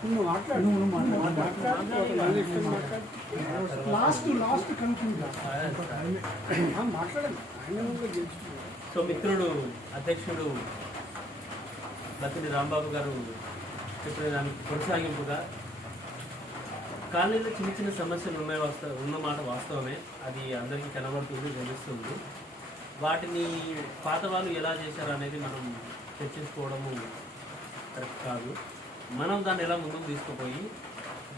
So మిత్రుడు అధ్యక్షుడు బత్తిని రాంబాబు గారు చెప్పిన దానికి కొనసాగింపుగా కాలనీలో చిన్న చిన్న సమస్యలు ఉన్నమాట వాస్తవమే, అది అందరికీ కనబడుతుంది, తెలుస్తుంది. వాటిని పాత వాళ్ళు ఎలా చేశారు అనేది మనం చర్చించుకోవడము కరెక్ట్ కాదు. మనం దాన్ని ఎలా ముందుకు తీసుకుపోయి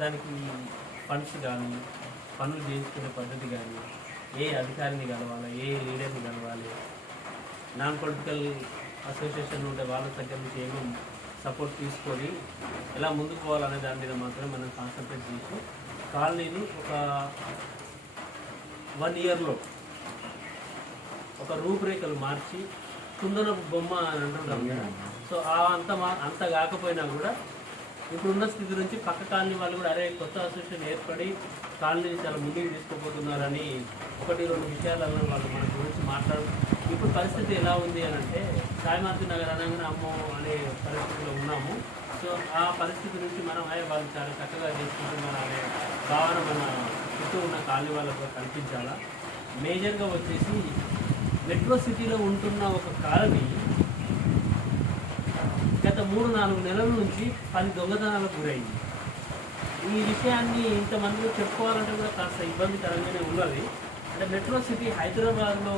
దానికి ఫండ్స్ కానీ పనులు చేయించుకునే పద్ధతి కానీ, ఏ అధికారిని కలవాలి, ఏ లీడర్ని కలవాలి, నాన్ పొలిటికల్ అసోసియేషన్ ఉంటే వాళ్ళ దగ్గర నుంచి ఏమేమి సపోర్ట్ తీసుకొని ఎలా ముందుకు పోవాలనే దాని మీద మాత్రమే మనం కాన్సన్ట్రేట్ చేసి కాలనీని ఒక 1 ఇయర్లో ఒక రూపురేఖలు మార్చి కుందనపు బొమ్మ అని అంటుంటాం కదా. సో అంత కాకపోయినా కూడా ఇప్పుడున్న స్థితి నుంచి పక్క కాలనీ వాళ్ళు కూడా అరే కొత్త అసోసియేషన్ ఏర్పడి కాలనీ చాలా ముందుకు తీసుకుపోతున్నారని 1-2 విషయాలలో వాళ్ళు మన గురించి మాట్లాడు. ఇప్పుడు పరిస్థితి ఎలా ఉంది అని అంటే సాయిమార్తి నగర్ అనగానే అమ్మో అనే పరిస్థితిలో ఉన్నాము. సో ఆ పరిస్థితి నుంచి మనం వాళ్ళు చాలా చక్కగా చేసుకుంటున్నారు అనే భావన మన చుట్టూ ఉన్న కాలనీ వాళ్ళకు కల్పించాలా. మేజర్గా వచ్చేసి మెట్రో సిటీలో ఉంటున్న ఒక కాలనీ గత 3-4 నెలల నుంచి 10 దొంగతనాలకు గురైంది. ఈ విషయాన్ని ఇంతమందిలో చెప్పుకోవాలంటే కూడా కాస్త ఇబ్బందికరంగానే ఉన్నది. అంటే మెట్రో సిటీ హైదరాబాద్లో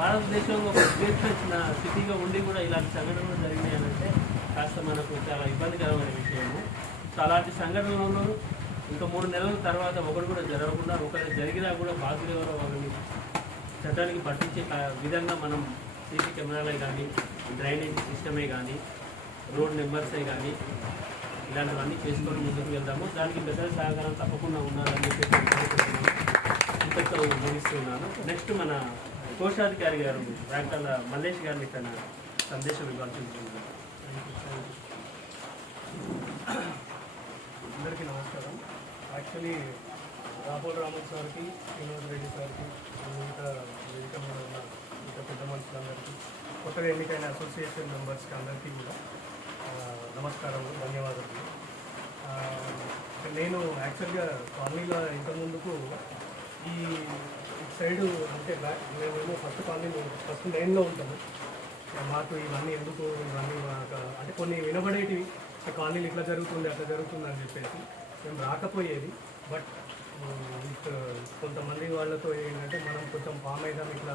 భారతదేశంలో ఒక పేర్చిన సిటీగా ఉండి కూడా ఇలాంటి సంఘటనలు జరిగినాయి అంటే కాస్త మనకు చాలా ఇబ్బందికరమైన విషయము. సో అలాంటి సంఘటనలలో ఇంకా 3 నెలల తర్వాత ఒకటి కూడా జరగకుండా, ఒకటి జరిగినా కూడా బాధ్యులు ఎవరో వాళ్ళని చట్టానికి పట్టించే విధంగా మనం సీసీ కెమెరాలే కానీ, డ్రైనేజ్ సిస్టమే కానీ, రోడ్ నెంబర్సే కానీ ఇలాంటివన్నీ చేసుకొని ముందుకు వెళ్దాము. దానికి పెద్దల సహకారం తప్పకుండా ఉన్నారని చెప్పేసి ఇంతతో ముగిస్తున్నాను. నెక్స్ట్ మన కోశాధికారి గారు డాక్టర్ మల్లేష్ గారిని తన సందేశం ఇవ్వాల్సింటున్నారు. అందరికీ నమస్కారం. యాక్చువల్లీ రాపోల్ రామన్ సార్కి, శ్రీనివాస్ రెడ్డి సార్కి, మిగతా వేదిక మీద ఉన్న మిగతా పెద్ద మనుషులందరికీ, కొత్తగా ఎన్నికైన అసోసియేషన్ మెంబర్స్కి అందరికీ కూడా నమస్కారాలు, ధన్యవాదాలు. నేను యాక్చువల్గా కాలనీలో ఇంతకుముందుకు ఈ సైడు అంటే మేమేమో ఫస్ట్ లైన్లో ఉంటాము. మాకు ఇవన్నీ ఎందుకు, ఇవన్నీ మాకు అంటే కొన్ని వినబడేటివి కాలనీలు ఇట్లా జరుగుతుంది అట్లా జరుగుతుంది అని చెప్పేసి మేము రాకపోయేది. బట్ కొంతమంది వాళ్ళతో ఏంటంటే మనం కొంచెం ఫామ్ అయిదాం, ఇట్లా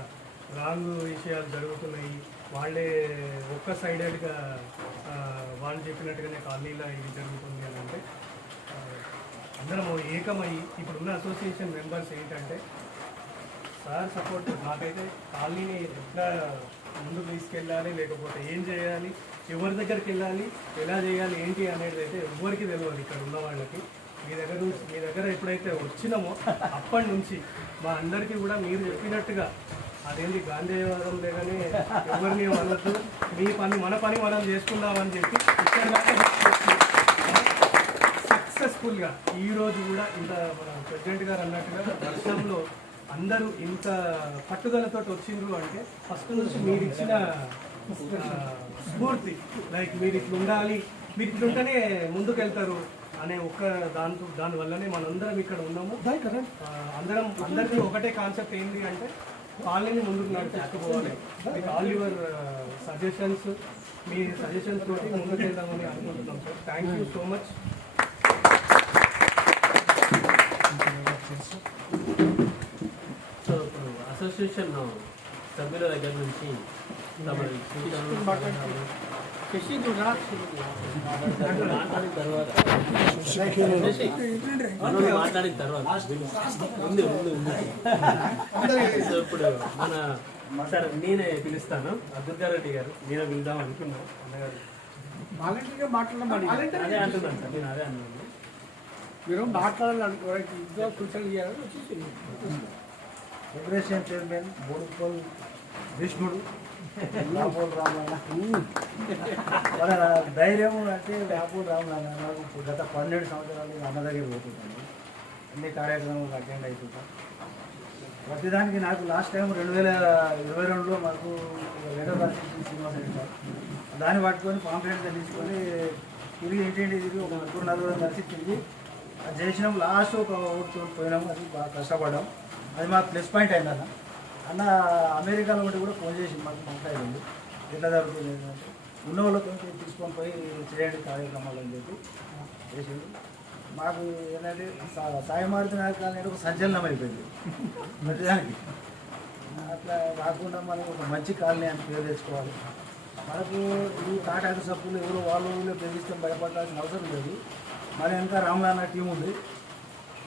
రాంగ్ విషయాలు జరుగుతున్నాయి, వాళ్ళే ఒక్క సైడెడ్గా వాళ్ళు చెప్పినట్టుగానే కాలనీలో ఇది జరుగుతుంది అని అంటే అందరం ఏకమయ్యి ఇప్పుడున్న అసోసియేషన్ మెంబర్స్ ఏంటంటే సార్ సపోర్ట్. నాకైతే కాలనీని ఎట్లా ముందుకు తీసుకెళ్ళాలి, లేకపోతే ఏం చేయాలి, ఎవరి దగ్గరికి వెళ్ళాలి, ఎలా చేయాలి, ఏంటి అనేది అయితే ఎవరికి తెలియదు ఇక్కడ ఉన్న వాళ్ళకి. మీ దగ్గర ఎప్పుడైతే వచ్చినామో అప్పటి నుంచి మా అందరికీ కూడా మీరు చెప్పినట్టుగా అదేంటి గాంధీవాదం లేదని ఎవరిని అనొద్దు, మీ పని మన పని మనం చేసుకుందామని చెప్పి సక్సెస్ఫుల్గా ఈరోజు కూడా ఇంత మన ప్రెసిడెంట్ గారు అన్నట్టుగా వర్షంలో అందరూ ఇంత పట్టుదలతో వచ్చిండ్రు అంటే ఫస్ట్ నుంచి మీరు ఇచ్చిన స్ఫూర్తి, లైక్ మీరు ఇట్లా ఉండాలి, మీరు ఇట్లుంటేనే ముందుకు వెళ్తారు అనే ఒక్క దానివల్లనే మనందరం ఇక్కడ ఉన్నాము. అందరికీ ఒకటే కాన్సెప్ట్ ఏంటి అంటే కాలనీని ముందుకు నడిపించుకోవాలి. విత్ ఆల్ యువర్ సజెషన్స్, మీ సజెషన్స్ తోటి ముందుకు వెళ్దామని అనుకుంటున్నాం sir. Thank you so much. So ఇప్పుడు అసోసియేషన్ సభ్యుల దగ్గర నుంచి మాట్లాడిన తర్వాత సో ఇప్పుడు మన సార్ నేనే పిలుస్తాను, దుర్గారెడ్డి గారు నేనే పిలుద్దాం అనుకున్నాను. అన్నగారు అదే అంటున్నాను సార్, నేను అదే అన్నాను. మీరు మాట్లాడాలనుకోవాలి, సూచనలు చేయాలని వచ్చేసి ఫెడరేషన్ చైర్మన్ బోడుపల్ విష్ణుడు, రాపోల్ రామయ్య, వాళ్ళ ధైర్యం అంటే రాపోల్ రామయ్య. నాకు గత 12 సంవత్సరాలు అన్న దగ్గర పోతుంటాను, అన్ని కార్యక్రమాలు అటెండ్ అవుతుంటాం. ప్రతిదానికి నాకు లాస్ట్ టైం 2022లో మాకు లెటర్ రాసి శ్రీనివాస్ రెడ్డి సార్, దాన్ని పట్టుకొని పాంప్లెట్ తీసుకొని తిరిగి ఏంటంటే తిరిగి ఒక 3-4 కలిసి తిరిగి అది చేసినాం. లాస్ట్ ఒక ఊరితో పోయినాము. అది బాగా కష్టపడ్డాం. అది మాకు ప్లస్ పాయింట్ అయింది అన్న అమెరికాలో ఉంటే కూడా ఫోన్ చేసి మాకు మాట్లాడింది ఎట్లా జరుగుతుంది అంటే ఉన్న వాళ్ళతో తీసుకొని పోయి చేయండి కార్యక్రమాలు అని చెప్పి చేసింది. మాకు ఏంటంటే సాయమారుతి నాయకులు అనేది ఒక సంచలనం అయిపోయింది నిజానికి. అట్లా కాకుండా మనం ఒక మంచి కాలనీ అని పేరు తెచ్చుకోవాలి. మనకు ఈ తాటాకు సబ్బులు ఎవరు వాళ్ళు బెదిరిస్తే భయపడాల్సిన అవసరం లేదు. మన వెనక రామనాన్న టీం ఉంది.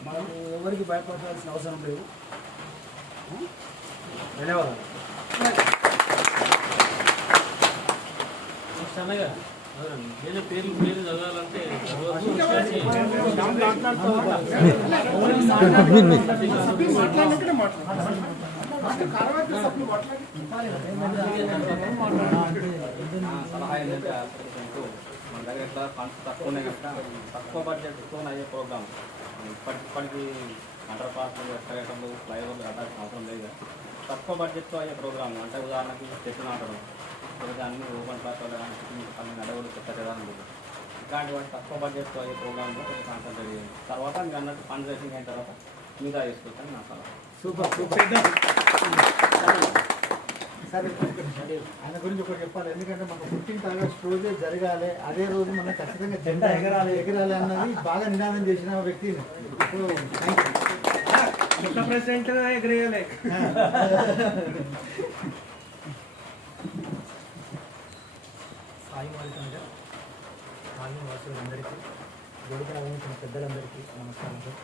మనకు ఎవరికి భయపడాల్సిన అవసరం లేదు. ధన్యవాదాలు. సన్నగా ఏదో పేరు చదవాలంటే సలహా ఏంటంటే మన దగ్గర ఎట్లా ఫండ్స్ తక్కువ ఉన్నాయి కనుక తక్కువ బడ్జెట్తో అయ్యే ప్రోగ్రామ్ ఇప్పటికి అండర్ పాస్ ఎస్కలేటర్లు ఫ్లైఓవర్లు కట్టాల్సిన అవసరం లేదు. తక్కువ బడ్జెట్తో అయ్యే ప్రోగ్రామ్ అంటే ఉదాహరణకి చెట్లు నాటడం లేదా అన్ని ఓపెన్ క్లాస్ అన్ని నడవలు చెత్త చేయాలని లేదు. ఇట్లాంటి వాటి తక్కువ బడ్జెట్తో అయ్యే ప్రోగ్రామ్లో కొంచెం కాన్సన్ట్రేట్ చేయాలి. తర్వాత మీరు అన్నట్టు ఫండ్ రేసింగ్ అయిన తర్వాత మీద చేసుకోవచ్చని నా సలహా. సరే ఆయన గురించి ఒకటి చెప్పాలి. ఎందుకంటే మన 15th ఆగస్ట్ రోజే జరగాలి, అదే రోజు మనం ఖచ్చితంగా జెండా ఎగరాలి అన్నది బాగా నినాదం చేసిన వ్యక్తి. ప్రెసిడెంట్ ఎగరేయాలి. సాయి మాలికంగా కాలనీ వాసులందరికీ వేదిక ఆహ్వానించిన పెద్దలందరికీ నమస్కారం సార్.